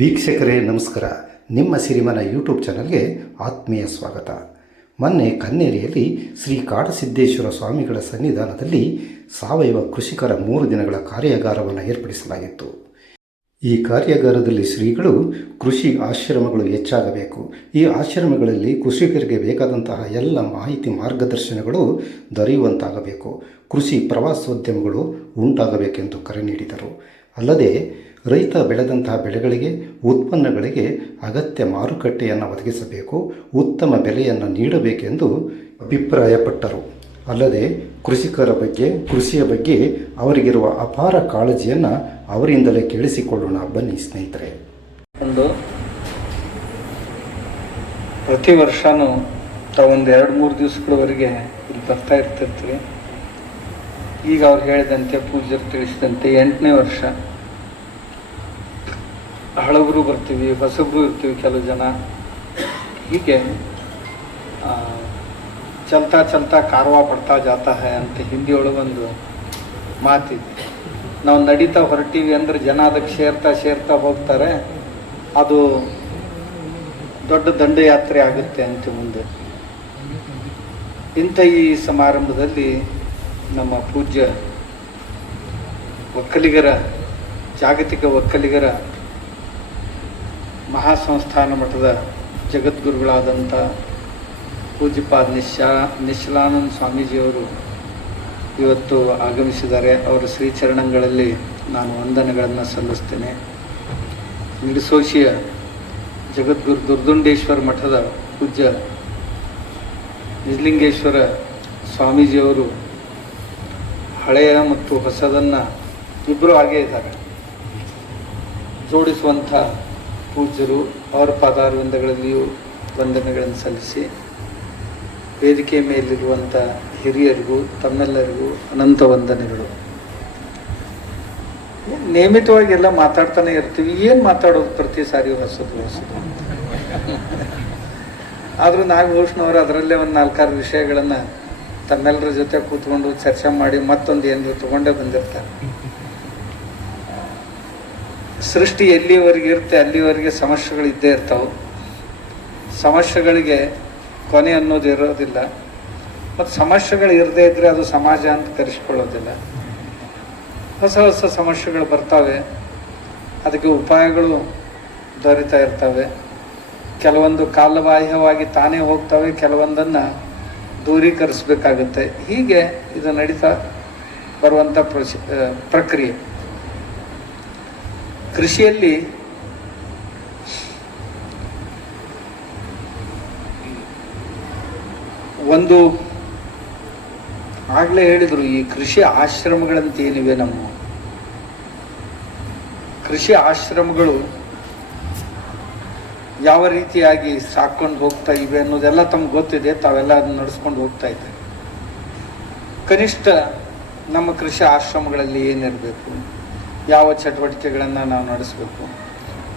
ವೀಕ್ಷಕರೇ ನಮಸ್ಕಾರ. ನಿಮ್ಮ ಸಿರಿಮನ ಯೂಟ್ಯೂಬ್ ಚಾನಲ್ಗೆ ಆತ್ಮೀಯ ಸ್ವಾಗತ. ಮೊನ್ನೆ ಕನ್ನೇರಿಯಲ್ಲಿ ಶ್ರೀ ಕಾಡಸಿದ್ದೇಶ್ವರ ಸ್ವಾಮಿಗಳ ಸನ್ನಿಧಾನದಲ್ಲಿ ಸಾವಯವ ಕೃಷಿಕರ 3 ದಿನಗಳ ಕಾರ್ಯಾಗಾರವನ್ನು ಏರ್ಪಡಿಸಲಾಗಿತ್ತು. ಈ ಕಾರ್ಯಾಗಾರದಲ್ಲಿ ಶ್ರೀಗಳು ಕೃಷಿ ಆಶ್ರಮಗಳು ಹೆಚ್ಚಾಗಬೇಕು, ಈ ಆಶ್ರಮಗಳಲ್ಲಿ ಕೃಷಿಕರಿಗೆ ಬೇಕಾದಂತಹ ಎಲ್ಲ ಮಾಹಿತಿ ಮಾರ್ಗದರ್ಶನಗಳು ದೊರೆಯುವಂತಾಗಬೇಕು, ಕೃಷಿ ಪ್ರವಾಸೋದ್ಯಮಗಳು ಉಂಟಾಗಬೇಕೆಂದು ಕರೆ ನೀಡಿದರು. ಅಲ್ಲದೆ ರೈತ ಬೆಳೆದಂತಹ ಬೆಳೆಗಳಿಗೆ ಉತ್ಪನ್ನಗಳಿಗೆ ಅಗತ್ಯ ಮಾರುಕಟ್ಟೆಯನ್ನು ಒದಗಿಸಬೇಕು, ಉತ್ತಮ ಬೆಲೆಯನ್ನು ನೀಡಬೇಕೆಂದು ಅಭಿಪ್ರಾಯಪಟ್ಟರು. ಅಲ್ಲದೆ ಕೃಷಿಕರ ಬಗ್ಗೆ, ಕೃಷಿಯ ಬಗ್ಗೆ ಅವರಿಗಿರುವ ಅಪಾರ ಕಾಳಜಿಯನ್ನು ಅವರಿಂದಲೇ ಕೇಳಿಸಿಕೊಳ್ಳೋಣ ಬನ್ನಿ ಸ್ನೇಹಿತರೆ. ಪ್ರತಿ ವರ್ಷವೂ ತಾವೊಂದು 2-3 ದಿವಸಗಳವರೆಗೆ ಇಲ್ಲಿ ಬರ್ತಾ ಇರ್ತಿರ್ತೀವಿ. ಈಗ ಅವ್ರು ಹೇಳಿದಂತೆ, ಪೂಜ್ಯರು ತಿಳಿಸಿದಂತೆ 8ನೇ ವರ್ಷ. ಹಳಬರು ಬರ್ತೀವಿ, ಹೊಸಬ್ರು ಇರ್ತೀವಿ, ಕೆಲವು ಜನ. ಹೀಗೆ ಚಲ್ತಾ ಚಲ್ತಾ ಕಾರ್ವಾ ಪಡ್ತಾ ಜಾತಾ ಹೈ ಅಂತ ಹಿಂದಿ ಒಳಗೊಂದು ಮಾತಿದೆ. ನಾವು ನಡೀತಾ ಹೊರಟೀವಿ ಅಂದರೆ ಜನ ಅದಕ್ಕೆ ಸೇರ್ತಾ ಹೋಗ್ತಾರೆ. ಅದು ದೊಡ್ಡ ದಂಡಯಾತ್ರೆ ಆಗುತ್ತೆ ಅಂತ ಮುಂದೆ. ಇಂಥ ಈ ಸಮಾರಂಭದಲ್ಲಿ ನಮ್ಮ ಪೂಜ್ಯ ಒಕ್ಕಲಿಗರ, ಜಾಗತಿಕ ಒಕ್ಕಲಿಗರ ಮಹಾಸಂಸ್ಥಾನ ಮಠದ ಜಗದ್ಗುರುಗಳಾದಂಥ ಪೂಜ್ಯಪಾದ ನಿಶ್ಚಲಾನಂದ ಸ್ವಾಮೀಜಿಯವರು ಇವತ್ತು ಆಗಮಿಸಿದ್ದಾರೆ. ಅವರ ಶ್ರೀಚರಣಗಳಲ್ಲಿ ನಾನು ವಂದನೆಗಳನ್ನು ಸಲ್ಲಿಸ್ತೇನೆ. ನಿಡಸೋಶಿಯ ಜಗದ್ಗುರು ದುರ್ದುಂಡೇಶ್ವರ ಮಠದ ಪೂಜ್ಯ ನಿಜಲಿಂಗೇಶ್ವರ ಸ್ವಾಮೀಜಿಯವರು ಹಳೆಯ ಮತ್ತು ಹೊಸದನ್ನು ಇಬ್ಬರು ಹಾಗೇ ಇದ್ದಾರೆ, ಜೋಡಿಸುವಂಥ ಪೂಜ್ಯರು. ಅವರ ಪಾದಾರವಿಂದಗಳಲ್ಲಿಯೂ ವಂದನೆಗಳನ್ನು ಸಲ್ಲಿಸಿ, ವೇದಿಕೆ ಮೇಲಿರುವಂಥ ಹಿರಿಯರಿಗೂ ತಮ್ಮೆಲ್ಲರಿಗೂ ಅನಂತ ವಂದನೆಗಳು. ನಿಯಮಿತವಾಗಿ ಎಲ್ಲ ಮಾತಾಡ್ತಾನೆ ಇರ್ತೀವಿ, ಏನು ಮಾತಾಡೋದು ಪ್ರತಿ ಸಾರಿ ಹೊಸದು. ಆದರೂ ನಾಗಭೂಷಣವರು ಅದರಲ್ಲೇ ಒಂದು 4-6 ವಿಷಯಗಳನ್ನು ತಮ್ಮೆಲ್ಲರ ಜೊತೆ ಕೂತ್ಕೊಂಡು ಚರ್ಚೆ ಮಾಡಿ ಮತ್ತೊಂದು ಏನಾದ್ರು ತಗೊಂಡೇ ಬಂದಿರ್ತಾರೆ. ಸೃಷ್ಟಿ ಎಲ್ಲಿವರೆಗೆ ಇರುತ್ತೆ ಅಲ್ಲಿವರೆಗೆ ಸಮಸ್ಯೆಗಳು ಇದ್ದೇ ಇರ್ತಾವೆ. ಸಮಸ್ಯೆಗಳಿಗೆ ಕೊನೆ ಅನ್ನೋದು ಇರೋದಿಲ್ಲ. ಮತ್ತು ಸಮಸ್ಯೆಗಳು ಇರದೇ ಇದ್ದರೆ ಅದು ಸಮಾಜ ಅಂತ ಕರೆಸ್ಕೊಳ್ಳೋದಿಲ್ಲ. ಹೊಸ ಸಮಸ್ಯೆಗಳು ಬರ್ತಾವೆ, ಅದಕ್ಕೆ ಉಪಾಯಗಳು ದೊರೀತಾ ಇರ್ತವೆ. ಕೆಲವೊಂದು ಕಾಲಬಾಹ್ಯವಾಗಿ ತಾನೇ ಹೋಗ್ತವೆ, ಕೆಲವೊಂದನ್ನು ದೂರೀಕರಿಸಬೇಕಾಗುತ್ತೆ. ಹೀಗೆ ಇದು ನಡೀತಾ ಬರುವಂಥ ಪ್ರಕ್ರಿಯೆ. ಕೃಷಿಯಲ್ಲಿ ಒಂದು ಆಗಲೇ ಹೇಳಿದರು, ಈ ಕೃಷಿ ಆಶ್ರಮಗಳಂತ ಏನಿವೆ, ನಮ್ಮ ಕೃಷಿ ಆಶ್ರಮಗಳು ಯಾವ ರೀತಿಯಾಗಿ ಸಾಕೊಂಡು ಹೋಗ್ತಾ ಇವೆ ಅನ್ನೋದೆಲ್ಲ ತಮ್ಗೆ ಗೊತ್ತಿದೆ. ತಾವೆಲ್ಲ ಅದನ್ನ ನಡೆಸ್ಕೊಂಡು ಹೋಗ್ತಾ ಇದ್ದಾರೆ. ಕನಿಷ್ಠ ನಮ್ಮ ಕೃಷಿ ಆಶ್ರಮಗಳಲ್ಲಿ ಏನಿರಬೇಕು, ಯಾವ ಚಟುವಟಿಕೆಗಳನ್ನು ನಾವು ನಡೆಸಬೇಕು.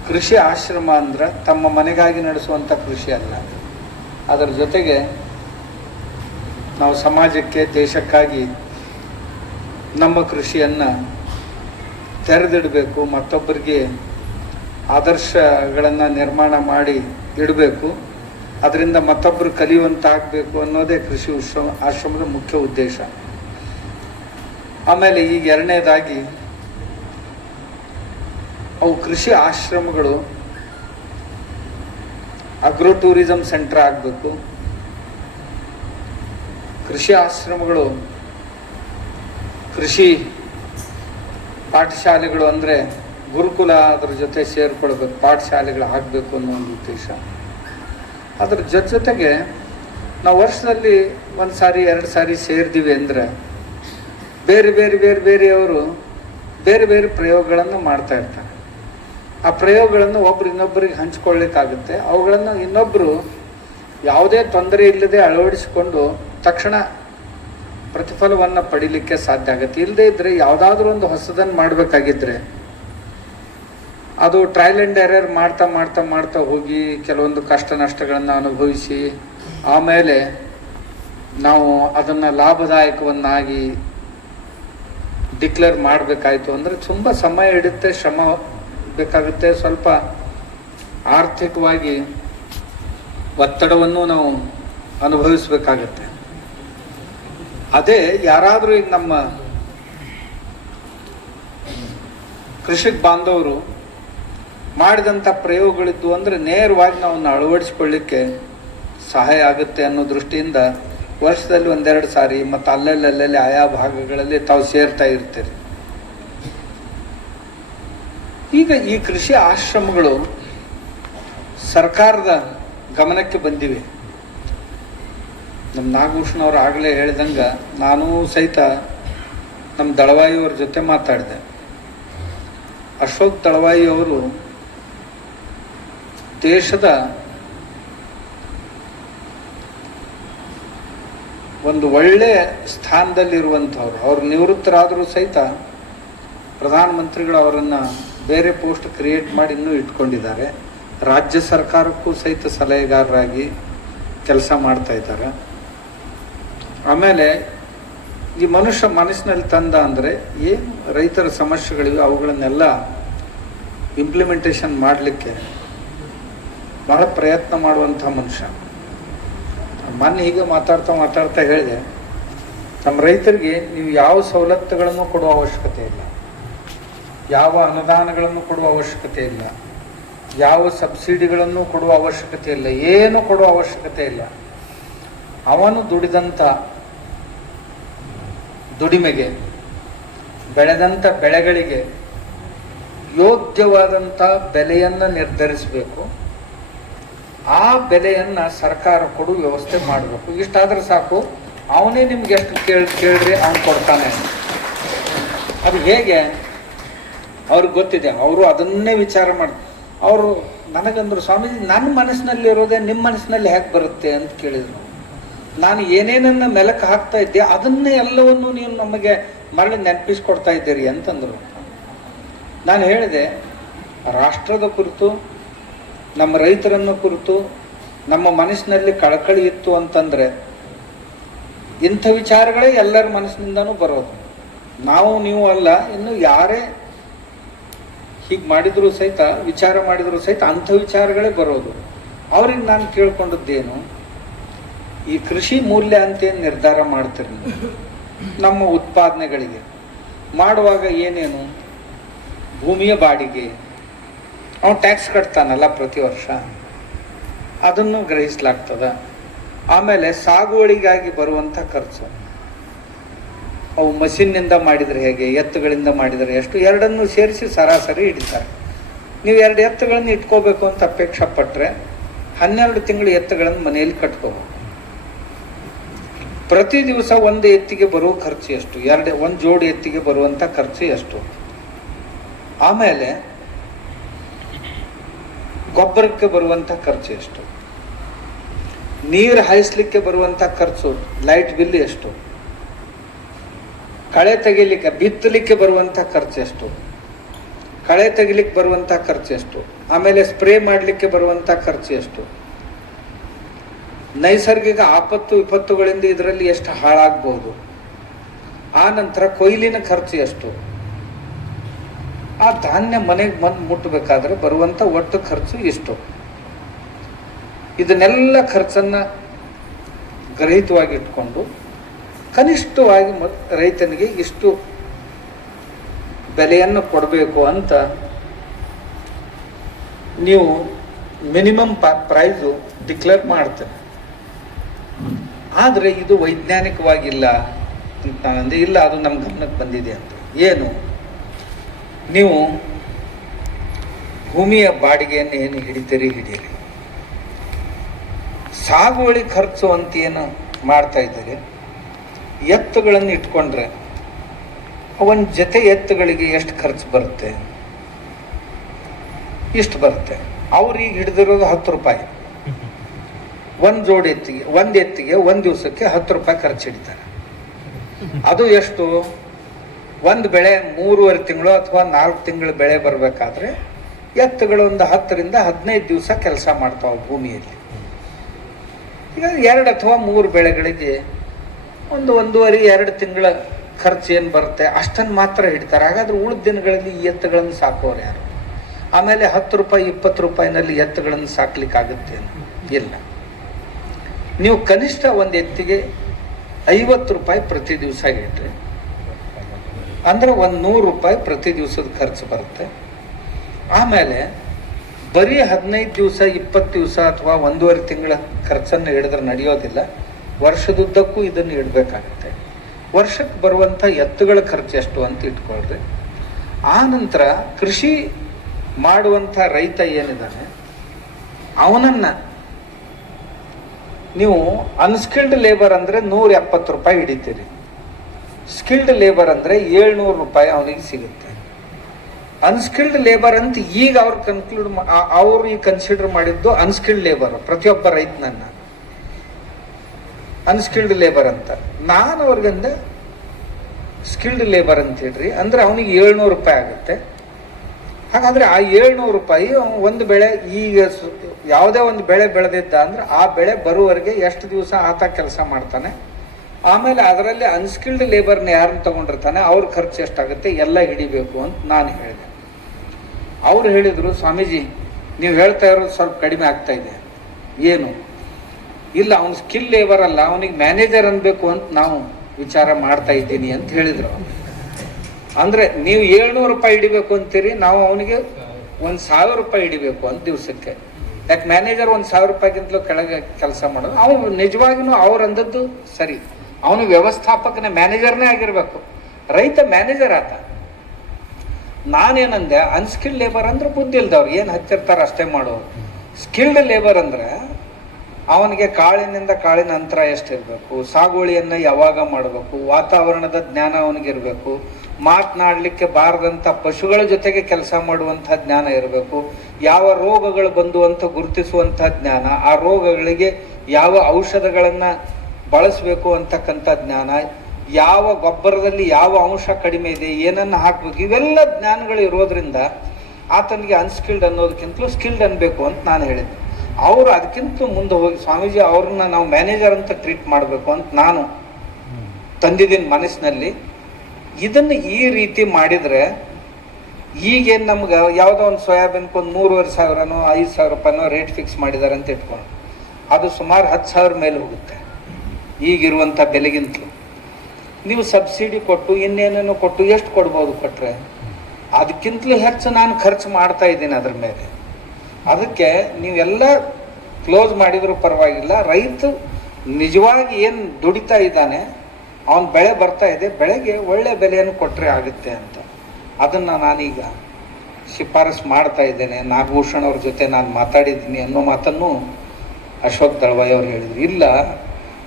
ಕೃಷಿ ಆಶ್ರಮ ಅಂದ್ರೆ ತಮ್ಮ ಮನೆಗಾಗಿ ನಡೆಸುವಂಥ ಕೃಷಿ ಅಲ್ಲ, ಅದರ ಜೊತೆಗೆ ನಾವು ಸಮಾಜಕ್ಕೆ, ದೇಶಕ್ಕಾಗಿ ನಮ್ಮ ಕೃಷಿಯನ್ನು ತೆರೆದಿಡಬೇಕು, ಮತ್ತೊಬ್ಬರಿಗೆ ಆದರ್ಶಗಳನ್ನು ನಿರ್ಮಾಣ ಮಾಡಿ ಇಡಬೇಕು, ಅದರಿಂದ ಮತ್ತೊಬ್ಬರು ಕಲಿಯುವಂತಾಗಬೇಕು ಅನ್ನೋದೇ ಕೃಷಿ ಆಶ್ರಮದ ಮುಖ್ಯ ಉದ್ದೇಶ. ಆಮೇಲೆ ಈಗ 2ನೇದಾಗಿ, ಅವು ಕೃಷಿ ಆಶ್ರಮಗಳು ಅಗ್ರೋ ಟೂರಿಸಂ ಸೆಂಟರ್ ಆಗಬೇಕು. ಕೃಷಿ ಆಶ್ರಮಗಳು ಕೃಷಿ ಪಾಠಶಾಲೆಗಳು ಅಂದರೆ ಗುರುಕುಲ, ಅದ್ರ ಜೊತೆ ಸೇರ್ಕೊಳ್ಬೇಕು, ಪಾಠಶಾಲೆಗಳು ಆಗಬೇಕು ಅನ್ನೋ ಒಂದು ಉದ್ದೇಶ. ಅದ್ರ ಜೊತೆಗೆ ನಾವು ವರ್ಷದಲ್ಲಿ 1 ಸಾರಿ 2 ಸಾರಿ ಸೇರಿದೀವಿ ಅಂದರೆ ಬೇರೆಯವರು ಬೇರೆ ಪ್ರಯೋಗಗಳನ್ನು ಮಾಡ್ತಾ ಇರ್ತಾರೆ. ಆ ಪ್ರಯೋಗಗಳನ್ನು ಒಬ್ರು ಇನ್ನೊಬ್ಬರಿಗೆ ಹಂಚ್ಕೊಳ್ಳಿಕ್ಕಾಗುತ್ತೆ. ಅವುಗಳನ್ನು ಇನ್ನೊಬ್ಬರು ಯಾವುದೇ ತೊಂದರೆ ಇಲ್ಲದೆ ಅಳವಡಿಸಿಕೊಂಡು ತಕ್ಷಣ ಪ್ರತಿಫಲವನ್ನು ಪಡೀಲಿಕ್ಕೆ ಸಾಧ್ಯ ಆಗುತ್ತೆ. ಇಲ್ಲದೇ ಇದ್ದರೆ ಯಾವುದಾದ್ರೂ ಒಂದು ಹೊಸದನ್ನು ಮಾಡಬೇಕಾಗಿದ್ದರೆ ಅದು ಟ್ರಯಲ್ ಆ್ಯಂಡ್ ಎರರ್ ಮಾಡ್ತಾ ಹೋಗಿ ಕೆಲವೊಂದು ಕಷ್ಟ ನಷ್ಟಗಳನ್ನು ಅನುಭವಿಸಿ ಆಮೇಲೆ ನಾವು ಅದನ್ನು ಲಾಭದಾಯಕವನ್ನಾಗಿ ಡಿಕ್ಲೇರ್ ಮಾಡಬೇಕಾಯಿತು ಅಂದರೆ ತುಂಬ ಸಮಯ ಹಿಡಿಯುತ್ತೆ, ಶ್ರಮ ಬೇಕಾಗುತ್ತೆ, ಸ್ವಲ್ಪ ಆರ್ಥಿಕವಾಗಿ ಒತ್ತಡವನ್ನು ನಾವು ಅನುಭವಿಸಬೇಕಾಗತ್ತೆ. ಅದೇ ಯಾರಾದರೂ ಈಗ ನಮ್ಮ ಕೃಷಿಕ ಬಾಂಧವರು ಮಾಡಿದಂಥ ಪ್ರಯೋಗಗಳಿದ್ದು ಅಂದರೆ ನೇರವಾಗಿ ನಾವು ಅಳವಡಿಸ್ಕೊಳ್ಳಿಕ್ಕೆ ಸಹಾಯ ಆಗುತ್ತೆ ಅನ್ನೋ ದೃಷ್ಟಿಯಿಂದ ವರ್ಷದಲ್ಲಿ ಒಂದೆರಡು ಸಾರಿ ಮತ್ತು ಅಲ್ಲಲ್ಲಿ ಆಯಾ ಭಾಗಗಳಲ್ಲಿ ತಾವು ಸೇರ್ತಾ ಇರ್ತೀರಿ. ಈಗ ಈ ಕೃಷಿ ಆಶ್ರಮಗಳು ಸರ್ಕಾರದ ಗಮನಕ್ಕೆ ಬಂದಿವೆ. ನಮ್ಮ ನಾಗಭೂಷಣವ್ರು ಆಗಲೇ ಹೇಳಿದಂಗೆ ನಾನೂ ಸಹಿತ ನಮ್ಮ ದಳವಾಯಿಯವ್ರ ಜೊತೆ ಮಾತಾಡಿದೆ. ಅಶೋಕ್ ದಳವಾಯಿ ಅವರು ದೇಶದ ಒಂದು ಒಳ್ಳೆಯ ಸ್ಥಾನದಲ್ಲಿರುವಂಥವ್ರು. ಅವರು ನಿವೃತ್ತರಾದರೂ ಸಹಿತ ಪ್ರಧಾನಮಂತ್ರಿಗಳು ಅವರನ್ನು ಬೇರೆ ಪೋಸ್ಟ್ ಕ್ರಿಯೇಟ್ ಮಾಡಿ ಇನ್ನೂ ಇಟ್ಕೊಂಡಿದ್ದಾರೆ. ರಾಜ್ಯ ಸರ್ಕಾರಕ್ಕೂ ಸಹಿತ ಸಲಹೆಗಾರರಾಗಿ ಕೆಲಸ ಮಾಡ್ತಾ ಇದ್ದಾರೆ. ಆಮೇಲೆ ಈ ಮನುಷ್ಯ ಮನಸ್ಸಿನಲ್ಲಿ ತಂದ ಅಂದರೆ ಏನು ರೈತರ ಸಮಸ್ಯೆಗಳಿವೆ ಅವುಗಳನ್ನೆಲ್ಲ ಇಂಪ್ಲಿಮೆಂಟೇಷನ್ ಮಾಡಲಿಕ್ಕೆ ಬಹಳ ಪ್ರಯತ್ನ ಮಾಡುವಂಥ ಮನುಷ್ಯ. ಮೊನ್ನೆ ಹೀಗೆ ಮಾತಾಡ್ತಾ ಹೇಳಿದೆ, ನಮ್ಮ ರೈತರಿಗೆ ನೀವು ಯಾವ ಸವಲತ್ತುಗಳನ್ನು ಕೊಡುವ ಅವಶ್ಯಕತೆ ಇಲ್ಲ, ಯಾವ ಅನುದಾನಗಳನ್ನು ಕೊಡುವ ಅವಶ್ಯಕತೆ ಇಲ್ಲ, ಯಾವ ಸಬ್ಸಿಡಿಗಳನ್ನು ಕೊಡುವ ಅವಶ್ಯಕತೆ ಇಲ್ಲ, ಏನು ಕೊಡುವ ಅವಶ್ಯಕತೆ ಇಲ್ಲ. ಅವನು ದುಡಿದಂಥ ದುಡಿಮೆಗೆ, ಬೆಳೆದಂಥ ಬೆಳೆಗಳಿಗೆ ಯೋಗ್ಯವಾದಂಥ ಬೆಲೆಯನ್ನು ನಿರ್ಧರಿಸಬೇಕು. ಆ ಬೆಲೆಯನ್ನು ಸರ್ಕಾರ ಕೊಡುವ ವ್ಯವಸ್ಥೆ ಮಾಡಬೇಕು. ಇಷ್ಟಾದ್ರೆ ಸಾಕು. ಅವನೇ ನಿಮ್ಗೆ ಎಷ್ಟು ಕೇಳ್ರಿ ಅವನು ಕೊಡ್ತಾನೆ. ಅದು ಹೇಗೆ ಅವ್ರಿಗೆ ಗೊತ್ತಿದೆ. ಅವರು ಅದನ್ನೇ ವಿಚಾರ ಮಾಡಿ ಅವರು ನನಗಂದ್ರು, ಸ್ವಾಮೀಜಿ ನನ್ನ ಮನಸ್ಸಿನಲ್ಲಿರೋದೇ ನಿಮ್ಮ ಮನಸ್ಸಿನಲ್ಲಿ ಹೇಗೆ ಬರುತ್ತೆ ಅಂತ ಕೇಳಿದ್ರು. ನಾನು ಏನೇನನ್ನ ಮೆಲಕ್ಕೆ ಹಾಕ್ತಾ ಇದ್ದೆ ಅದನ್ನೇ ಎಲ್ಲವನ್ನೂ ನೀವು ನಮಗೆ ಮರಳಿ ನೆನಪಿಸ್ಕೊಡ್ತಾ ಇದ್ದೀರಿ ಅಂತಂದರು. ನಾನು ಹೇಳಿದೆ, ರಾಷ್ಟ್ರದ ಕುರಿತು, ನಮ್ಮ ರೈತರನ್ನು ಕುರಿತು ನಮ್ಮ ಮನಸ್ಸಿನಲ್ಲಿ ಕಳಕಳಿ ಇತ್ತು ಅಂತಂದರೆ ಇಂಥ ವಿಚಾರಗಳೇ ಎಲ್ಲರ ಮನಸ್ಸಿನಿಂದನೂ ಬರೋದು. ನಾವು ನೀವು ಅಲ್ಲ, ಇನ್ನು ಯಾರೇ ಹೀಗೆ ಮಾಡಿದರೂ ಸಹಿತ, ವಿಚಾರ ಮಾಡಿದರೂ ಸಹಿತ ಅಂಥ ವಿಚಾರಗಳೇ ಬರೋದು. ಅವ್ರಿಗೆ ನಾನು ಕೇಳ್ಕೊಂಡದ್ದೇನು, ಈ ಕೃಷಿ ಮೂಲ್ಯ ಅಂತೇನು ನಿರ್ಧಾರ ಮಾಡ್ತೀರಿ ನಮ್ಮ ಉತ್ಪಾದನೆಗಳಿಗೆ ಮಾಡುವಾಗ ಏನೇನು ಭೂಮಿಯ ಬಾಡಿಗೆ, ಅವನು ಟ್ಯಾಕ್ಸ್ ಕಟ್ತಾನಲ್ಲ ಪ್ರತಿ ವರ್ಷ, ಅದನ್ನು ಗ್ರಹಿಸಲಾಗ್ತದ. ಆಮೇಲೆ ಸಾಗುವಳಿಗಾಗಿ ಬರುವಂಥ ಖರ್ಚು, ಅವು ಮಷಿನ್ನಿಂದ ಮಾಡಿದರೆ ಹೇಗೆ, ಎತ್ತುಗಳಿಂದ ಮಾಡಿದರೆ ಎಷ್ಟು, ಎರಡನ್ನೂ ಸೇರಿಸಿ ಸರಾಸರಿ ಹಿಡಿತಾರೆ. ನೀವು 2 ಎತ್ತುಗಳನ್ನು ಇಟ್ಕೋಬೇಕು ಅಂತ ಅಪೇಕ್ಷೆ ಪಟ್ಟರೆ 12 ತಿಂಗಳು ಎತ್ತುಗಳನ್ನು ಮನೆಯಲ್ಲಿ ಕಟ್ಕೋಬೇಕು. ಪ್ರತಿ ದಿವಸ ಒಂದು ಎತ್ತಿಗೆ ಬರುವ ಖರ್ಚು ಎಷ್ಟು, ಒಂದು ಜೋಡಿ ಎತ್ತಿಗೆ ಬರುವಂಥ ಖರ್ಚು ಎಷ್ಟು. ಆಮೇಲೆ ಗೊಬ್ಬರಕ್ಕೆ ಬರುವಂಥ ಖರ್ಚು ಎಷ್ಟು, ನೀರು ಹಾಯಿಸ್ಲಿಕ್ಕೆ ಬರುವಂಥ ಖರ್ಚು, ಲೈಟ್ ಬಿಲ್ ಎಷ್ಟು, ಕಳೆ ತೆಗಿಲಿಕ್ಕೆ ಬಿತ್ತಲಿಕ್ಕೆ ಬರುವಂಥ ಖರ್ಚು ಎಷ್ಟು, ಕಳೆ ತೆಗಿಲಿಕ್ಕೆ ಬರುವಂಥ ಖರ್ಚು ಎಷ್ಟು, ಆಮೇಲೆ ಸ್ಪ್ರೇ ಮಾಡಲಿಕ್ಕೆ ಬರುವಂಥ ಖರ್ಚು ಎಷ್ಟು, ನೈಸರ್ಗಿಕ ಆಪತ್ತು ವಿಪತ್ತುಗಳಿಂದ ಇದರಲ್ಲಿ ಎಷ್ಟು ಹಾಳಾಗ್ಬೋದು, ಆ ನಂತರ ಕೊಯ್ಲಿನ ಖರ್ಚು ಎಷ್ಟು, ಆ ಧಾನ್ಯ ಮನೆಗೆ ಬಂದು ಮುಟ್ಟಬೇಕಾದ್ರೆ ಬರುವಂಥ ಒಟ್ಟು ಖರ್ಚು ಇಷ್ಟು. ಇದನ್ನೆಲ್ಲ ಖರ್ಚನ್ನು ಗ್ರಹಿತವಾಗಿ ಇಟ್ಕೊಂಡು ಕನಿಷ್ಠವಾಗಿ ರೈತನಿಗೆ ಇಷ್ಟು ಬೆಲೆಯನ್ನು ಕೊಡಬೇಕು ಅಂತ ನೀವು ಮಿನಿಮಮ್ ಪ್ರೈಸು ಡಿಕ್ಲೇರ್ ಮಾಡ್ತೇನೆ. ಆದರೆ ಇದು ವೈಜ್ಞಾನಿಕವಾಗಿಲ್ಲ ಅಂತ ನಾನಂದೆ. ಇಲ್ಲ, ಅದು ನಮ್ಮ ಗಮನಕ್ಕೆ ಬಂದಿದೆ ಅಂತ. ಏನು, ನೀವು ಭೂಮಿಯ ಬಾಡಿಗೆಯನ್ನು ಏನು ಹಿಡಿತೀರಿ, ಸಾಗುವಳಿ ಖರ್ಚು ಅಂತ ಏನು ಮಾಡ್ತಾ ಇದ್ದೀರಿ, ಎತ್ತುಗಳನ್ನು ಇಟ್ಕೊಂಡ್ರೆ ಒಂದು ಜೊತೆ ಎತ್ತುಗಳಿಗೆ ಎಷ್ಟು ಖರ್ಚು ಬರುತ್ತೆ, ಇಷ್ಟು ಬರುತ್ತೆ. ಅವ್ರಿಗೆ ಹಿಡಿದಿರೋದು 10 ರೂಪಾಯಿ. ಒಂದು ಜೋಡಿ ಎತ್ತಿಗೆ, ಒಂದು ದಿವಸಕ್ಕೆ 10 ರೂಪಾಯಿ ಖರ್ಚು ಹಿಡಿತಾರೆ. ಅದು ಎಷ್ಟು, ಒಂದು ಬೆಳೆ 3.5 ತಿಂಗಳು ಅಥವಾ 4 ತಿಂಗಳು ಬೆಳೆ ಬರಬೇಕಾದ್ರೆ ಎತ್ತುಗಳು ಒಂದು 10 ರಿಂದ 15 ದಿವಸ ಕೆಲಸ ಮಾಡ್ತಾವೆ ಭೂಮಿಯಲ್ಲಿ. ಈಗ 2 ಅಥವಾ 3 ಬೆಳೆಗಳಿಗೆ 1.5-2 ತಿಂಗಳ ಖರ್ಚು ಏನು ಬರುತ್ತೆ ಅಷ್ಟನ್ನು ಮಾತ್ರ ಹಿಡ್ತಾರೆ. ಹಾಗಾದ್ರೆ ಉಳಿದ ದಿನಗಳಲ್ಲಿ ಈ ಎತ್ತುಗಳನ್ನು ಸಾಕೋರು ಯಾರು? ಆಮೇಲೆ 10 ರೂಪಾಯಿ 20 ರೂಪಾಯಿನಲ್ಲಿ ಎತ್ತುಗಳನ್ನು ಸಾಕ್ಲಿಕ್ಕಾಗುತ್ತೆ ಇಲ್ಲ. ನೀವು ಕನಿಷ್ಠ ಒಂದು ಎತ್ತಿಗೆ 50 ರೂಪಾಯಿ ಪ್ರತಿ ದಿವಸ ಇಟ್ರಿ ಅಂದ್ರೆ ಒಂದು 100 ರೂಪಾಯಿ ಪ್ರತಿ ದಿವಸದ ಖರ್ಚು ಬರುತ್ತೆ. ಆಮೇಲೆ ಬರೀ 15 ದಿವಸ 20 ದಿವಸ ಅಥವಾ 1.5 ತಿಂಗಳ ಖರ್ಚನ್ನು ಹಿಡಿದ್ರೆ ನಡೆಯೋದಿಲ್ಲ. ವರ್ಷದುದ್ದಕ್ಕೂ ಇದನ್ನು ಇಡಬೇಕಾಗುತ್ತೆ. ವರ್ಷಕ್ಕೆ ಬರುವಂಥ ಎತ್ತುಗಳ ಖರ್ಚು ಎಷ್ಟು ಅಂತ ಇಟ್ಕೊಳ್ರಿ. ಆ ನಂತರ ಕೃಷಿ ಮಾಡುವಂಥ ರೈತ ಏನಿದ್ದಾನೆ ಅವನನ್ನು ನೀವು ಅನ್ಸ್ಕಿಲ್ಡ್ ಲೇಬರ್ ಅಂದರೆ 170 ರೂಪಾಯಿ ಹಿಡಿತೀರಿ. ಸ್ಕಿಲ್ಡ್ ಲೇಬರ್ ಅಂದರೆ 700 ರೂಪಾಯಿ ಅವನಿಗೆ ಸಿಗುತ್ತೆ. ಅನ್ಸ್ಕಿಲ್ಡ್ ಲೇಬರ್ ಅಂತ ಈಗ ಅವ್ರು ಈಗ ಕನ್ಸಿಡರ್ ಮಾಡಿದ್ದು ಅನ್ಸ್ಕಿಲ್ಡ್ ಲೇಬರ್. ಪ್ರತಿಯೊಬ್ಬ ರೈತನನ್ನ ಅನ್ಸ್ಕಿಲ್ಡ್ ಲೇಬರ್ ಅಂತ, ನಾನು ಅವ್ರಿಗಿಂದ ಸ್ಕಿಲ್ಡ್ ಲೇಬರ್ ಅಂತ ಹೇಳ್ರಿ. ಅಂದ್ರೆ ಅವನಿಗೆ 700 ರೂಪಾಯಿ ಆಗುತ್ತೆ. ಹಾಗಾದ್ರೆ ಆ 700 ರೂಪಾಯಿ ಒಂದು ಬೆಳೆ, ಈಗ ಯಾವುದೇ ಒಂದು ಬೆಳೆ ಬೆಳೆದಿದ್ದ ಅಂದ್ರೆ ಆ ಬೆಳೆ ಬರುವವರೆಗೆ ಎಷ್ಟು ದಿವಸ ಆತ ಕೆಲಸ ಮಾಡ್ತಾನೆ, ಆಮೇಲೆ ಅದರಲ್ಲಿ ಅನ್ಸ್ಕಿಲ್ಡ್ ಲೇಬರ್ನ ಯಾರನ್ನ ತಗೊಂಡಿರ್ತಾನೆ ಅವ್ರ ಖರ್ಚು ಎಷ್ಟಾಗುತ್ತೆ ಎಲ್ಲ ಹಿಡಿಬೇಕು ಅಂತ ನಾನು ಹೇಳಿದೆ. ಅವ್ರು ಹೇಳಿದರು, ಸ್ವಾಮೀಜಿ ನೀವು ಹೇಳ್ತಾ ಇರೋದು ಸ್ವಲ್ಪ ಕಡಿಮೆ ಆಗ್ತಾ ಇದೆ. ಏನು ಇಲ್ಲ, ಅವ್ನು ಸ್ಕಿಲ್ ಲೇಬರ್ ಅಲ್ಲ, ಅವನಿಗೆ ಮ್ಯಾನೇಜರ್ ಅನ್ಬೇಕು ಅಂತ ನಾವು ವಿಚಾರ ಮಾಡ್ತಾ ಇದ್ದೀನಿ ಅಂತ ಹೇಳಿದ್ರು. ಅಂದ್ರೆ ನೀವು 700 ರೂಪಾಯಿ ಹಿಡಿಬೇಕು ಅಂತೀರಿ, ನಾವು ಅವನಿಗೆ 1000 ರೂಪಾಯಿ ಹಿಡಿಬೇಕು ಅಂತ ದಿವಸಕ್ಕೆ. ಯಾಕೆ ಮ್ಯಾನೇಜರ್ 1000 ರೂಪಾಯಿಗಿಂತಲೂ ಕೆಳಗೆ ಕೆಲಸ ಮಾಡೋದು. ಅವನು ನಿಜವಾಗಿನೂ ಅವ್ರು ಅಂದದ್ದು ಸರಿ, ಅವನು ವ್ಯವಸ್ಥಾಪಕನೇ ಮ್ಯಾನೇಜರ್ನೇ ಆಗಿರ್ಬೇಕು. ರೈತ ಮ್ಯಾನೇಜರ್ ಆತ. ನಾನೇನಂದೆ, ಅನ್ಸ್ಕಿಲ್ಡ್ ಲೇಬರ್ ಅಂದ್ರೆ ಬುದ್ಧಿ ಇಲ್ದವ್ರು ಏನು ಹಚ್ಚಿರ್ತಾರೆ ಅಷ್ಟೇ ಮಾಡೋರು. ಸ್ಕಿಲ್ಡ್ ಲೇಬರ್ ಅಂದ್ರೆ ಅವನಿಗೆ ಕಾಳಿನಿಂದ ಕಾಳಿನ ಅಂತರ ಎಷ್ಟಿರಬೇಕು, ಸಾಗುವಳಿಯನ್ನು ಯಾವಾಗ ಮಾಡಬೇಕು, ವಾತಾವರಣದ ಜ್ಞಾನ ಅವನಿಗಿರಬೇಕು, ಮಾತನಾಡಲಿಕ್ಕೆ ಬಾರದಂಥ ಪಶುಗಳ ಜೊತೆಗೆ ಕೆಲಸ ಮಾಡುವಂಥ ಜ್ಞಾನ ಇರಬೇಕು, ಯಾವ ರೋಗಗಳು ಬಂದು ಅಂತ ಗುರುತಿಸುವಂಥ ಜ್ಞಾನ, ಆ ರೋಗಗಳಿಗೆ ಯಾವ ಔಷಧಗಳನ್ನು ಬಳಸಬೇಕು ಅಂತಕ್ಕಂಥ ಜ್ಞಾನ, ಯಾವ ಗೊಬ್ಬರದಲ್ಲಿ ಯಾವ ಅಂಶ ಕಡಿಮೆ ಇದೆ, ಏನನ್ನು ಹಾಕಬೇಕು, ಇವೆಲ್ಲ ಜ್ಞಾನಗಳು ಇರೋದ್ರಿಂದ ಆತನಿಗೆ ಅನ್ಸ್ಕಿಲ್ಡ್ ಅನ್ನೋದಕ್ಕಿಂತಲೂ ಸ್ಕಿಲ್ಡ್ ಅನ್ಬೇಕು ಅಂತ ನಾನು ಹೇಳಿದ್ದೆ. ಅವರು ಅದಕ್ಕಿಂತ ಮುಂದೆ ಹೋಗಿ, ಸ್ವಾಮೀಜಿ ಅವ್ರನ್ನ ನಾವು ಮ್ಯಾನೇಜರ್ ಅಂತ ಟ್ರೀಟ್ ಮಾಡಬೇಕು ಅಂತ ನಾನು ತಂದಿದ್ದೀನಿ ಮನಸ್ಸಿನಲ್ಲಿ. ಇದನ್ನು ಈ ರೀತಿ ಮಾಡಿದರೆ ಈಗೇನು ನಮ್ಗೆ ಯಾವುದೋ ಒಂದು ಸೋಯಾಬೀನ್ಗೆ ಒಂದು 3500ನೋ 5000 ರೂಪಾಯಿನೋ ರೇಟ್ ಫಿಕ್ಸ್ ಮಾಡಿದ್ದಾರೆ ಅಂತ ಇಟ್ಕೊಂಡು, ಅದು ಸುಮಾರು 10,000 ಮೇಲೆ ಹೋಗುತ್ತೆ ಈಗಿರುವಂಥ ಬೆಲೆಗಿಂತಲೂ. ನೀವು ಸಬ್ಸಿಡಿ ಕೊಟ್ಟು ಇನ್ನೇನೇನೋ ಕೊಟ್ಟು ಎಷ್ಟು ಕೊಡ್ಬೋದು ಕೊಟ್ಟರೆ, ಅದಕ್ಕಿಂತಲೂ ಹೆಚ್ಚು ನಾನು ಖರ್ಚು ಮಾಡ್ತಾ ಇದ್ದೀನಿ ಅದ್ರ ಮೇಲೆ. ಅದಕ್ಕೆ ನೀವೆಲ್ಲ ಕ್ಲೋಸ್ ಮಾಡಿದರೂ ಪರವಾಗಿಲ್ಲ, ರೈತ ನಿಜವಾಗಿ ಏನು ದುಡಿತಾ ಇದ್ದಾನೆ, ಅವನ ಬೆಳೆ ಬರ್ತಾ ಇದೆ, ಬೆಳೆಗೆ ಒಳ್ಳೆ ಬೆಲೆಯನ್ನು ಕೊಟ್ಟರೆ ಆಗುತ್ತೆ ಅಂತ ಅದನ್ನು ನಾನೀಗ ಶಿಫಾರಸು ಮಾಡ್ತಾ ಇದ್ದೇನೆ. ನಾಗಭೂಷಣ್ ಅವ್ರ ಜೊತೆ ನಾನು ಮಾತಾಡಿದ್ದೀನಿ ಅನ್ನೋ ಮಾತನ್ನು ಅಶೋಕ್ ದಳವಾಯಿ ಅವರು ಹೇಳಿದರು. ಇಲ್ಲ,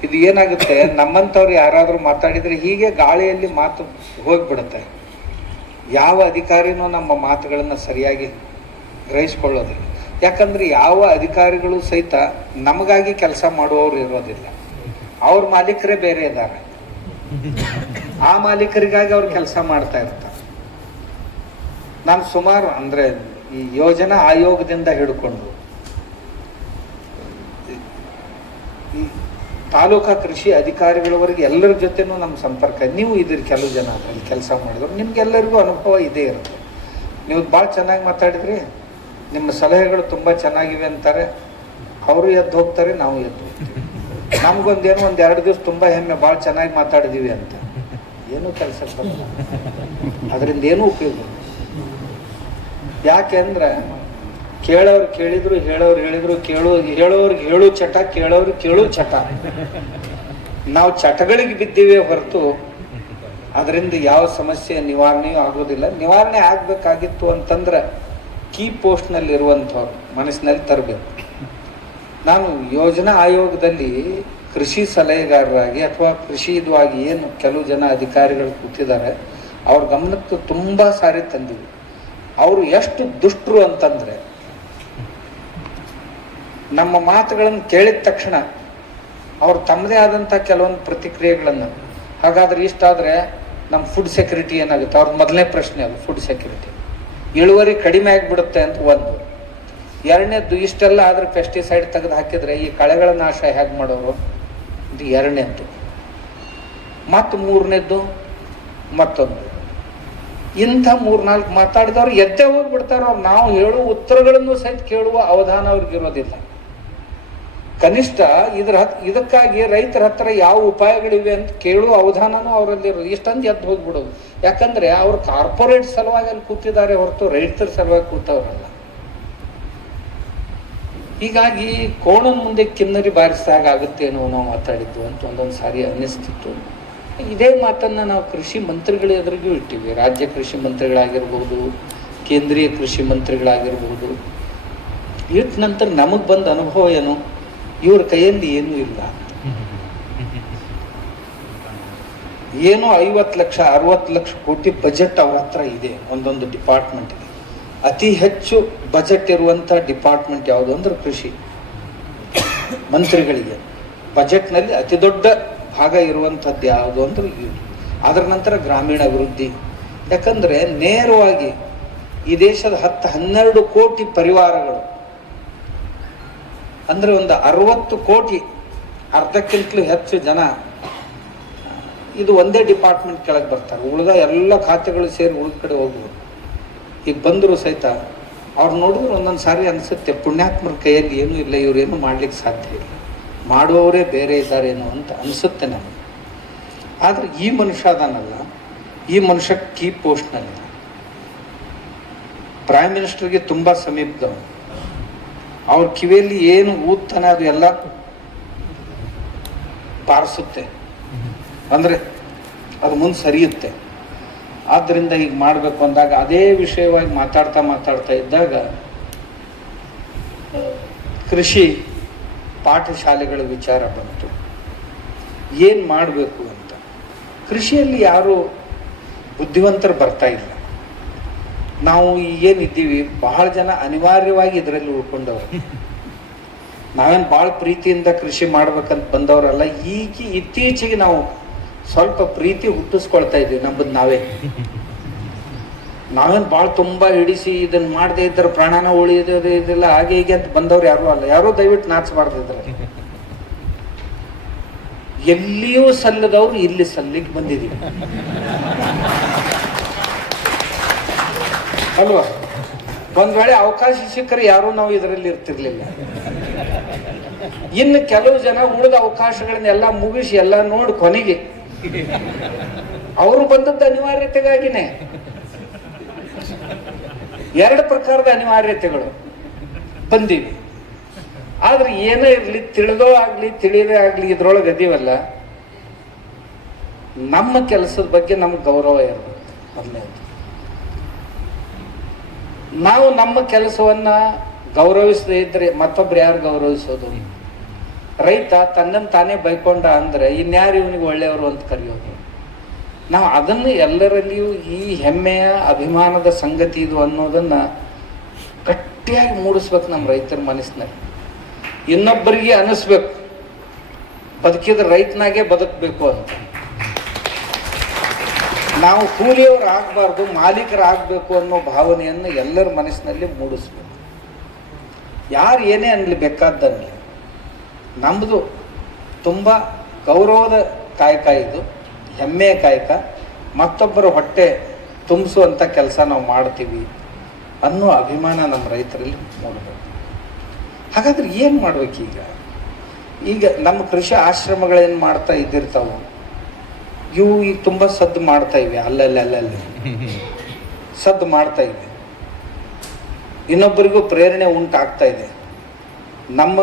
ಇದು ಏನಾಗುತ್ತೆ, ನಮ್ಮಂಥವ್ರು ಯಾರಾದರೂ ಮಾತಾಡಿದರೆ ಹೀಗೆ ಗಾಳಿಯಲ್ಲಿ ಮಾತು ಹೋಗಿಬಿಡುತ್ತೆ. ಯಾವ ಅಧಿಕಾರಿನೂ ನಮ್ಮ ಮಾತುಗಳನ್ನು ಸರಿಯಾಗಿ ಗ್ರಹಿಸ್ಕೊಳ್ಳೋದಿಲ್ಲ. ಯಾಕಂದರೆ ಯಾವ ಅಧಿಕಾರಿಗಳು ಸಹಿತ ನಮಗಾಗಿ ಕೆಲಸ ಮಾಡುವವರು ಇರೋದಿಲ್ಲ. ಅವ್ರ ಮಾಲೀಕರೇ ಬೇರೆ ಇದ್ದಾರೆ, ಆ ಮಾಲೀಕರಿಗಾಗಿ ಅವ್ರು ಕೆಲಸ ಮಾಡ್ತಾ ಇರ್ತಾರೆ. ನಾನು ಸುಮಾರು ಅಂದರೆ ಈ ಯೋಜನಾ ಆಯೋಗದಿಂದ ಹಿಡ್ಕೊಂಡು ಈ ತಾಲೂಕಾ ಕೃಷಿ ಅಧಿಕಾರಿಗಳವರೆಗೆ ಎಲ್ಲರ ಜೊತೆನೂ ನಮ್ಮ ಸಂಪರ್ಕ. ನೀವು ಇದ್ರ ಕೆಲವು ಜನ ಅದರಲ್ಲಿ ಕೆಲಸ ಮಾಡಿದ್ರು, ನಿಮ್ಗೆಲ್ಲರಿಗೂ ಅನುಭವ ಇದೇ ಇರುತ್ತೆ. ನೀವು ಭಾಳ ಚೆನ್ನಾಗಿ ಮಾತಾಡಿದ್ರಿ, ನಿಮ್ಮ ಸಲಹೆಗಳು ತುಂಬ ಚೆನ್ನಾಗಿವೆ ಅಂತಾರೆ, ಅವರು ಎದ್ದು ಹೋಗ್ತಾರೆ, ನಾವು ಎದ್ದು ಹೋಗ್ತೀವಿ. ನಮಗೊಂದೇನೋ ಒಂದು 2 ದಿವಸ ತುಂಬ ಹೆಮ್ಮೆ, ಭಾಳ ಚೆನ್ನಾಗಿ ಮಾತಾಡಿದೀವಿ ಅಂತ. ಏನೂ ಕೆಲಸಕ್ಕೆ ಬರಲ್ಲ, ಅದರಿಂದ ಏನೂ ಉಪಯೋಗ ಇಲ್ಲ. ಯಾಕೆ ಅಂದ್ರೆ ಕೇಳೋರು ಕೇಳಿದ್ರು, ಹೇಳೋರು ಹೇಳಿದ್ರು, ಹೇಳೋರ್ಗೆ ಹೇಳು ಚಟ, ಕೇಳೋರು ಕೇಳು ಚಟ. ನಾವು ಚಟಗಳಿಗೆ ಬಿದ್ದೀವಿ ಹೊರತು ಅದರಿಂದ ಯಾವ ಸಮಸ್ಯೆ ನಿವಾರಣೆಯೂ ಆಗೋದಿಲ್ಲ. ನಿವಾರಣೆ ಆಗಬೇಕಾಗಿತ್ತು ಅಂತಂದ್ರೆ ಕೀ ಪೋಸ್ಟ್ನಲ್ಲಿ ಇರುವಂಥವ್ರು ಮನಸ್ಸಿನಲ್ಲಿ ತರಬೇಕು. ನಾನು ಯೋಜನಾ ಆಯೋಗದಲ್ಲಿ ಕೃಷಿ ಸಲಹೆಗಾರರಾಗಿ ಅಥವಾ ಕೃಷಿ ಇದುವಾಗಿ ಏನು ಕೆಲವು ಜನ ಅಧಿಕಾರಿಗಳು ಕೂತಿದ್ದಾರೆ, ಅವ್ರ ಗಮನಕ್ಕೆ ತುಂಬ ಸಾರಿ ತಂದಿವಿ. ಅವರು ಎಷ್ಟು ದುಷ್ಟರು ಅಂತಂದರೆ, ನಮ್ಮ ಮಾತುಗಳನ್ನು ಕೇಳಿದ ತಕ್ಷಣ ಅವ್ರು ತಮ್ಮದೇ ಆದಂಥ ಕೆಲವೊಂದು ಪ್ರತಿಕ್ರಿಯೆಗಳನ್ನು, ಹಾಗಾದ್ರೆ ಇಷ್ಟಾದರೆ ನಮ್ಮ ಫುಡ್ ಸೆಕ್ಯೂರಿಟಿ ಏನಾಗುತ್ತೆ, ಅವ್ರ ಮೊದಲನೇ ಪ್ರಶ್ನೆ ಅದು ಫುಡ್ ಸೆಕ್ಯೂರಿಟಿ. ಇಳುವರಿ ಕಡಿಮೆ ಆಗಿಬಿಡುತ್ತೆ ಅಂತ ಒಂದು. ಎರಡನೇದ್ದು, ಇಷ್ಟೆಲ್ಲ ಆದ್ರೆ ಪೆಸ್ಟಿಸೈಡ್ ತೆಗೆದು ಹಾಕಿದರೆ ಈ ಕಳೆಗಳ ನಾಶ ಹೇಗೆ ಮಾಡೋರು, ಇದು ಎರಡನೇದ್ದು. ಮತ್ತು ಮೂರನೇದ್ದು ಮತ್ತೊಂದು, ಇಂಥ 3-4 ಮಾತಾಡಿದವ್ರು ಎದ್ದೇ ಹೋಗ್ಬಿಡ್ತಾರೋ. ನಾವು ಹೇಳುವ ಉತ್ತರಗಳನ್ನು ಸಹಿತ ಕೇಳುವ ಅವಧಾನ ಅವ್ರಿಗಿರೋದಿಲ್ಲ. ಕನಿಷ್ಠ ಇದಕ್ಕಾಗಿ ರೈತರ ಹತ್ರ ಯಾವ ಉಪಾಯಗಳಿವೆ ಅಂತ ಕೇಳುವ ಅವಧಾನನೂ ಅವರಲ್ಲಿ ಇರೋದು. ಇಷ್ಟೊಂದು ಎದ್ದು ಹೋಗ್ಬಿಡೋದು. ಯಾಕಂದ್ರೆ ಅವ್ರು ಕಾರ್ಪೊರೇಟ್ ಸಲುವಾಗಿ ಅಲ್ಲಿ ಕೂತಿದ್ದಾರೆ ಹೊರತು ರೈತರ ಸಲುವಾಗಿ ಕೂತವ್ರಲ್ಲ. ಹೀಗಾಗಿ ಕೋಣನ ಮುಂದೆ ಕಿನ್ನರಿ ಬಾರಿಸಿದಾಗ ಆಗುತ್ತೇನೋ ನಾವು ಮಾತಾಡಿದ್ದು ಅಂತ ಒಂದೊಂದು ಸಾರಿ ಅನ್ನಿಸ್ತಿತ್ತು. ಇದೇ ಮಾತನ್ನು ನಾವು ಕೃಷಿ ಮಂತ್ರಿಗಳ ಎದುರಿಗೂ ಇಟ್ಟಿವಿ. ರಾಜ್ಯ ಕೃಷಿ ಮಂತ್ರಿಗಳಾಗಿರ್ಬೋದು, ಕೇಂದ್ರೀಯ ಕೃಷಿ ಮಂತ್ರಿಗಳಾಗಿರ್ಬೋದು. ಇಟ್ಟ ನಂತರ ನಮಗೆ ಬಂದ ಅನುಭವ ಏನು, ಇವ್ರ ಕೈಯಲ್ಲಿ ಏನೂ ಇಲ್ಲ. ಏನೋ 50 ಲಕ್ಷ 60 ಲಕ್ಷ ಕೋಟಿ ಬಜೆಟ್ ಅವ್ರ ಹತ್ರ ಇದೆ ಒಂದೊಂದು ಡಿಪಾರ್ಟ್ಮೆಂಟ್ಗೆ. ಅತಿ ಹೆಚ್ಚು ಬಜೆಟ್ ಇರುವಂಥ ಡಿಪಾರ್ಟ್ಮೆಂಟ್ ಯಾವುದು ಅಂದ್ರೆ ಕೃಷಿ ಮಂತ್ರಿಗಳಿಗೆ. ಬಜೆಟ್ನಲ್ಲಿ ಅತಿ ದೊಡ್ಡ ಭಾಗ ಇರುವಂಥದ್ದು ಯಾವುದು ಅಂದ್ರೆ ಇದು. ಅದರ ನಂತರ ಗ್ರಾಮೀಣ ಅಭಿವೃದ್ಧಿ. ಯಾಕಂದರೆ ನೇರವಾಗಿ ಈ ದೇಶದ 10-12 ಕೋಟಿ ಪರಿವಾರಗಳು ಅಂದರೆ ಒಂದು 60 ಕೋಟಿ, ಅರ್ಧಕ್ಕಿಂತಲೂ ಹೆಚ್ಚು ಜನ ಇದು ಒಂದೇ ಡಿಪಾರ್ಟ್ಮೆಂಟ್ ಕೆಳಗೆ ಬರ್ತಾರೆ. ಉಳಿದ ಎಲ್ಲ ಖಾತೆಗಳು ಸೇರಿ ಉಳಿದ ಕಡೆ ಹೋಗ್ಬೋದು. ಈಗ ಬಂದರೂ ಸಹಿತ ಅವ್ರು ನೋಡಿದ್ರೆ ಒಂದೊಂದು ಸಾರಿ ಅನಿಸುತ್ತೆ, ಪುಣ್ಯಾತ್ಮರ ಕೈಯಲ್ಲಿ ಏನೂ ಇಲ್ಲ, ಇವರೇನು ಮಾಡ್ಲಿಕ್ಕೆ ಸಾಧ್ಯ ಇಲ್ಲ, ಮಾಡುವವರೇ ಬೇರೆ ಇದ್ದಾರೇನೋ ಅಂತ ಅನಿಸುತ್ತೆ ನಮಗೆ. ಆದರೆ ಈ ಮನುಷ್ಯ ಅದಾನಲ್ಲ, ಈ ಮನುಷ್ಯ ಕೀ ಪೋಸ್ಟ್ನಲ್ಲಿ ಪ್ರೈಮ್ ಮಿನಿಸ್ಟರ್ಗೆ ತುಂಬ ಸಮೀಪದವನು. ಅವ್ರ ಕಿವಿಯಲ್ಲಿ ಏನು ಊದ್ತಾನೆ ಅದು ಎಲ್ಲ ಬಾರಿಸುತ್ತೆ, ಅಂದರೆ ಅದು ಮುಂದೆ ಸರಿಯುತ್ತೆ. ಆದ್ದರಿಂದ ಈಗ ಮಾಡಬೇಕು ಅಂದಾಗ ಅದೇ ವಿಷಯವಾಗಿ ಮಾತಾಡ್ತಾ ಇದ್ದಾಗ ಕೃಷಿ ಪಾಠಶಾಲೆಗಳ ವಿಚಾರ ಬಂತು. ಏನು ಮಾಡಬೇಕು ಅಂತ. ಕೃಷಿಯಲ್ಲಿ ಯಾರು ಬುದ್ಧಿವಂತರು ಬರ್ತಾ ಇಲ್ಲ. ನಾವು ಏನಿದ್ದೀವಿ ಬಹಳ ಜನ ಅನಿವಾರ್ಯವಾಗಿ ಇದರಲ್ಲಿ ಉಳ್ಕೊಂಡವರು. ನಾವೇನು ಭಾಳ ಪ್ರೀತಿಯಿಂದ ಕೃಷಿ ಮಾಡ್ಬೇಕಂತ ಬಂದವರಲ್ಲ. ಈಗ ಇತ್ತೀಚೆಗೆ ನಾವು ಸ್ವಲ್ಪ ಪ್ರೀತಿ ಹುಟ್ಟಿಸ್ಕೊಳ್ತಾ ಇದ್ದೀವಿ ನಮ್ಮದು ನಾವೇನು ಭಾಳ ತುಂಬ ಹಿಡಿಸಿ ಇದನ್ನು ಮಾಡದೇ ಇದ್ದರೆ ಪ್ರಾಣನ ಉಳಿಯೋದು ಇದೆಲ್ಲ ಹಾಗೆ ಹೀಗೆ ಅಂತ ಬಂದವ್ರು ಯಾರೂ ಅಲ್ಲ. ಯಾರೂ ದಯವಿಟ್ಟು ನಾಚಬಾರ್ದಿದ್ರೆ. ಎಲ್ಲಿಯೂ ಸಲ್ಲದವರು ಇಲ್ಲಿ ಸಲ್ಲಿಗೆ ಬಂದಿದ್ದೀವಿ ಅಲ್ವಾ? ಒಂದ್ ವೇಳೆ ಅವಕಾಶ ಸಿಕ್ಕರೆ ಯಾರೂ ನಾವು ಇದರಲ್ಲಿ ಇರ್ತಿರ್ಲಿಲ್ಲ. ಇನ್ನು ಕೆಲವು ಜನ ಉಳಿದ ಅವಕಾಶಗಳನ್ನೆಲ್ಲ ಮುಗಿಸಿ ಎಲ್ಲ ನೋಡಿ ಕೊನೆಗೆ ಅವರು ಬಂದದ್ದು ಅನಿವಾರ್ಯತೆಗಾಗಿನೇ. 2 ಪ್ರಕಾರದ ಅನಿವಾರ್ಯತೆಗಳು ಬಂದಿವೆ. ಆದ್ರೆ ಏನೇ ಇರಲಿ, ತಿಳಿದೋ ಆಗ್ಲಿ ತಿಳಿಯದೇ ಆಗ್ಲಿ, ಇದ್ರೊಳಗೆ ಅದೀವಲ್ಲ, ನಮ್ಮ ಕೆಲಸದ ಬಗ್ಗೆ ನಮ್ಗೆ ಗೌರವ ಇರಬೇಕು. ಮೊದಲನೇದು, ನಾವು ನಮ್ಮ ಕೆಲಸವನ್ನ ಗೌರವಿಸದೇ ಇದ್ರೆ ಮತ್ತೊಬ್ರು ಯಾರು ಗೌರವಿಸೋದು? ರೈತ ತನ್ನನ್ನು ತಾನೇ ಬೈಕೊಂಡ ಅಂದ್ರೆ ಇನ್ಯಾರು ಇವನಿಗೆ ಒಳ್ಳೆಯವರು ಅಂತ ಕರೆಯೋದು? ನಾವು ಅದನ್ನು ಎಲ್ಲರಲ್ಲಿಯೂ ಈ ಹೆಮ್ಮೆಯ ಅಭಿಮಾನದ ಸಂಗತಿ ಇದು ಅನ್ನೋದನ್ನ ಗಟ್ಟಿಯಾಗಿ ಮೂಡಿಸ್ಬೇಕು ನಮ್ಮ ರೈತರ ಮನಸ್ಸಿನಲ್ಲಿ. ಇನ್ನೊಬ್ಬರಿಗೆ ಅನಿಸ್ಬೇಕು ಬದುಕಿದ್ರೆ ರೈತನಾಗೆ ಬದುಕಬೇಕು ಅಂತ. ನಾವು ಕೂಲಿಯವರು ಆಗಬಾರ್ದು, ಮಾಲೀಕರಾಗಬೇಕು ಅನ್ನೋ ಭಾವನೆಯನ್ನು ಎಲ್ಲರ ಮನಸ್ಸಿನಲ್ಲಿ ಮೂಡಿಸ್ಬೇಕು. ಯಾರು ಏನೇ ಅನ್ನಲಿ, ಬೇಕಾದ್ದನ್ನಲಿ, ನಮ್ಮದು ತುಂಬ ಗೌರವದ ಕಾಯಕ, ಇದು ಹೆಮ್ಮೆಯ ಕಾಯಕ. ಮತ್ತೊಬ್ಬರ ಹೊಟ್ಟೆ ತುಂಬಿಸುವಂಥ ಕೆಲಸ ನಾವು ಮಾಡ್ತೀವಿ ಅನ್ನೋ ಅಭಿಮಾನ ನಮ್ಮ ರೈತರಲ್ಲಿ ಮೂಡಬೇಕು. ಹಾಗಾದ್ರೆ ಏನು ಮಾಡ್ಬೇಕೀಗ? ಈಗ ನಮ್ಮ ಕೃಷಿ ಆಶ್ರಮಗಳೇನು ಮಾಡ್ತಾ ಇದ್ದಿರ್ತಾವೆ, ಇವು ಈಗ ತುಂಬ ಸದ್ದು ಮಾಡ್ತಾ ಇವೆ. ಅಲ್ಲಲ್ಲಿ ಸದ್ದು ಮಾಡ್ತಾ ಇವೆ, ಇನ್ನೊಬ್ಬರಿಗೂ ಪ್ರೇರಣೆ ಉಂಟಾಗ್ತಾ ಇದೆ. ನಮ್ಮ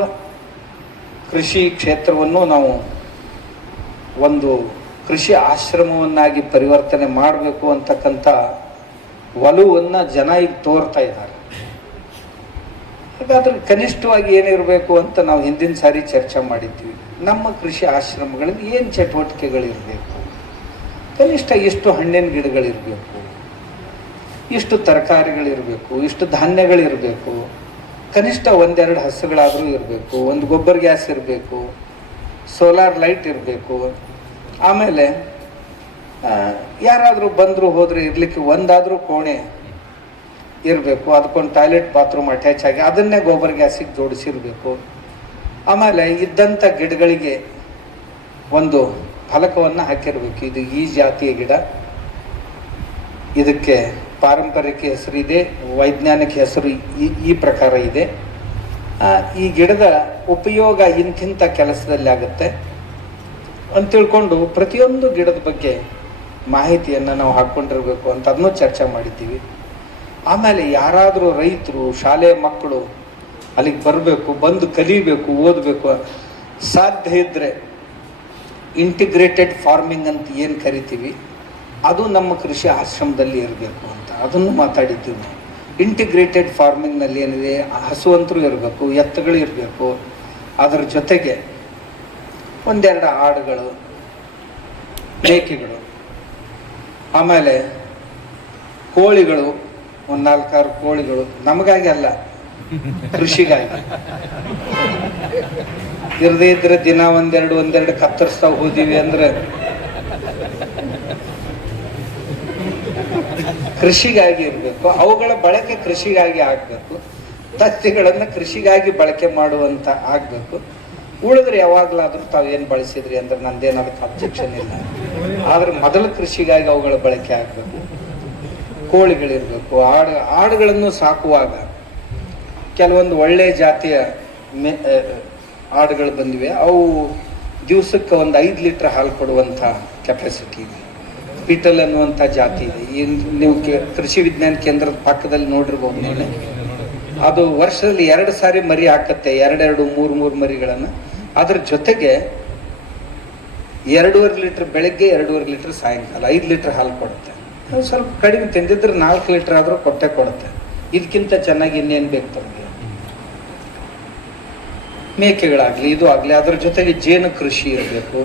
ಕೃಷಿ ಕ್ಷೇತ್ರವನ್ನು ನಾವು ಒಂದು ಕೃಷಿ ಆಶ್ರಮವನ್ನಾಗಿ ಪರಿವರ್ತನೆ ಮಾಡಬೇಕು ಅಂತಕ್ಕಂಥ ಒಲವನ್ನು ಜನ ಈಗ ತೋರ್ತಾ ಇದ್ದಾರೆ. ಹಾಗಾದ್ರೆ ಕನಿಷ್ಠವಾಗಿ ಏನಿರಬೇಕು ಅಂತ ನಾವು ಹಿಂದಿನ ಸಾರಿ ಚರ್ಚೆ ಮಾಡಿದ್ದೀವಿ. ನಮ್ಮ ಕೃಷಿ ಆಶ್ರಮಗಳಲ್ಲಿ ಏನು ಚಟುವಟಿಕೆಗಳಿರಬೇಕು? ಕನಿಷ್ಠ ಇಷ್ಟು ಹಣ್ಣಿನ ಗಿಡಗಳಿರಬೇಕು, ಇಷ್ಟು ತರಕಾರಿಗಳಿರಬೇಕು, ಇಷ್ಟು ಧಾನ್ಯಗಳಿರಬೇಕು, ಕನಿಷ್ಠ 1-2 ಹಸುಗಳಾದರೂ ಇರಬೇಕು, ಒಂದು ಗೊಬ್ಬರ ಗ್ಯಾಸ್ ಇರಬೇಕು, ಸೋಲಾರ್ ಲೈಟ್ ಇರಬೇಕು. ಆಮೇಲೆ ಯಾರಾದರೂ ಬಂದರೂ ಹೋದರೆ ಇರಲಿಕ್ಕೆ ಒಂದಾದರೂ ಕೋಣೆ ಇರಬೇಕು, ಅದಕ್ಕೊಂದು ಟಾಯ್ಲೆಟ್ ಬಾತ್ರೂಮ್ ಅಟ್ಯಾಚ್ ಆಗಿ ಅದನ್ನೇ ಗೊಬ್ಬರ ಗ್ಯಾಸಿಗೆ ಜೋಡಿಸಿರಬೇಕು. ಆಮೇಲೆ ಇದ್ದಂಥ ಗಿಡಗಳಿಗೆ ಒಂದು ಫಲಕವನ್ನು ಹಾಕಿರಬೇಕು, ಇದು ಈ ಜಾತಿಯ ಗಿಡ, ಇದಕ್ಕೆ ಪಾರಂಪರಿಕ ಹೆಸರಿದೆ, ವೈಜ್ಞಾನಿಕ ಹೆಸರು ಈ ಪ್ರಕಾರ ಇದೆ. ಈ ಗಿಡದ ಉಪಯೋಗ ಇಂತಿಂಥ ಕೆಲಸದಲ್ಲಿ ಆಗುತ್ತೆ ಅಂತ ತಿಳ್ಕೊಂಡು ಪ್ರತಿಯೊಂದು ಗಿಡದ ಬಗ್ಗೆ ಮಾಹಿತಿಯನ್ನು ನಾವು ಹಾಕ್ಕೊಂಡಿರ್ಬೇಕು ಅಂತ ಅದನ್ನೂ ಚರ್ಚೆ ಮಾಡಿದ್ದೀವಿ. ಆಮೇಲೆ ಯಾರಾದರೂ ರೈತರು, ಶಾಲೆಯ ಮಕ್ಕಳು ಅಲ್ಲಿಗೆ ಬರಬೇಕು, ಬಂದು ಕಲಿಬೇಕು, ಓದಬೇಕು, ಸಾಧ್ಯ ಇದ್ದರೆ ಇಂಟಿಗ್ರೇಟೆಡ್ ಫಾರ್ಮಿಂಗ್ ಅಂತ ಏನು ಕರಿತೀವಿ ಅದು ನಮ್ಮ ಕೃಷಿ ಆಶ್ರಮದಲ್ಲಿ ಇರಬೇಕು ಅಂತ ಅದನ್ನು ಮಾತಾಡಿದ್ದೀವಿ ನಾವು. ಇಂಟಿಗ್ರೇಟೆಡ್ ಫಾರ್ಮಿಂಗ್ನಲ್ಲಿ ಏನಿದೆ, ಹಸುವಂತರು ಇರಬೇಕು, ಎತ್ತುಗಳು ಇರಬೇಕು, ಅದರ ಜೊತೆಗೆ ಒಂದೆರಡು ಆಡುಗಳು, ಮೇಕೆಗಳು, ಆಮೇಲೆ ಕೋಳಿಗಳು, ಒಂದು 4-6 ಕೋಳಿಗಳು, ನಮಗಾಗಿ ಅಲ್ಲ, ಕೃಷಿಗಾಗಿ. ಇರದೇ ಇದ್ರೆ ದಿನ ಒಂದೆರಡು ಕತ್ತರಿಸ್ತಾ ಹೋದಿವಿ ಅಂದ್ರೆ ಕೃಷಿಗಾಗಿ ಇರಬೇಕು. ಅವುಗಳ ಬಳಕೆ ಕೃಷಿಗಾಗಿ ಆಗಬೇಕು. ತತ್ತಿಗಳನ್ನು ಕೃಷಿಗಾಗಿ ಬಳಕೆ ಮಾಡುವಂತ ಆಗಬೇಕು. ಉಳಿದ್ರೆ ಯಾವಾಗಲಾದ್ರೂ ತಾವೇನು ಬಳಸಿದ್ರಿ ಅಂದ್ರೆ ನಂದೇನು ಅದಕ್ಕೆ ಅಬ್ಜೆಕ್ಷನ್ ಇಲ್ಲ. ಆದ್ರೆ ಮೊದಲು ಕೃಷಿಗಾಗಿ ಅವುಗಳ ಬಳಕೆ ಆಗಬೇಕು. ಕೋಳಿಗಳಿರಬೇಕು, ಆಡುಗಳನ್ನು ಸಾಕುವಾಗ ಕೆಲವೊಂದು ಒಳ್ಳೆಯ ಜಾತಿಯ ಆಡುಗಳು ಬಂದಿವೆ. ಅವು ದಿವಸಕ್ಕೆ ಒಂದು 5 ಲೀಟರ್ ಹಾಲು ಕೊಡುವಂಥ ಕೆಪಾಸಿಟಿ ಇದೆ. ಪೀಟಲ್ ಅನ್ನುವಂಥ ಜಾತಿ ಇದೆ. ನೀವು ಕೃಷಿ ವಿಜ್ಞಾನ ಕೇಂದ್ರದ ಪಕ್ಕದಲ್ಲಿ ನೋಡಿರ್ಬೋದು ನೀವು. ಅದು ವರ್ಷದಲ್ಲಿ 2 ಸಾರಿ ಮರಿ ಹಾಕತ್ತೆ, 2-3 ಮರಿಗಳನ್ನು. ಅದ್ರ ಜೊತೆಗೆ 2.5 ಲೀಟರ್ ಬೆಳಗ್ಗೆ, 2.5 ಲೀಟರ್ ಸಾಯಂಕಾಲ, 5 ಲೀಟರ್ ಹಾಲು ಕೊಡುತ್ತೆ. ಅದು ಸ್ವಲ್ಪ ಕಡಿಮೆ ತಿಂದಿದ್ರೆ 4 ಲೀಟರ್ ಆದರೂ ಕೊಡುತ್ತೆ. ಇದಕ್ಕಿಂತ ಚೆನ್ನಾಗಿ ಇನ್ನೇನು ಬೇಕು ತಮಗೆ? ಮೇಕೆಗಳಾಗಲಿ, ಇದು ಆಗಲಿ. ಅದ್ರ ಜೊತೆಗೆ ಜೇನು ಕೃಷಿ ಇರಬೇಕು.